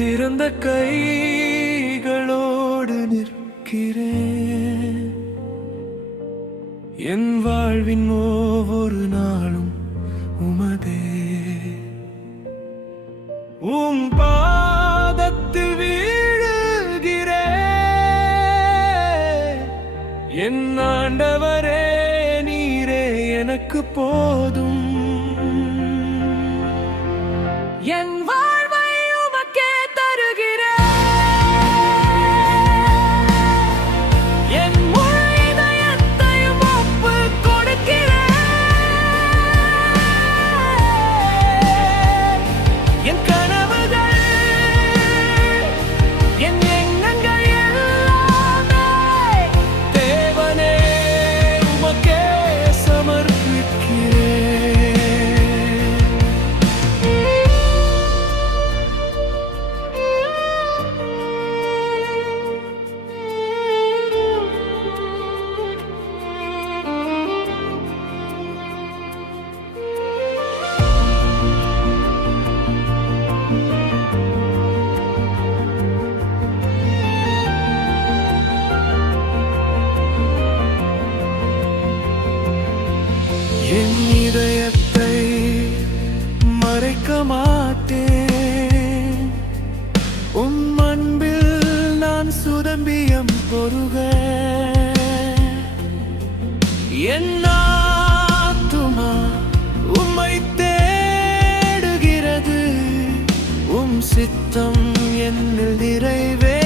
திறந்த கைகளோடு நிற்கிறேன். என் வாழ்வின் ஒவ்வொரு நாளும் உமதே. உம் பாதத்து வீழுகிறே. என் ஆண்டவரே நீரே எனக்கு போதும். என் சித்தம் என்னில் நிறைவே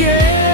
again.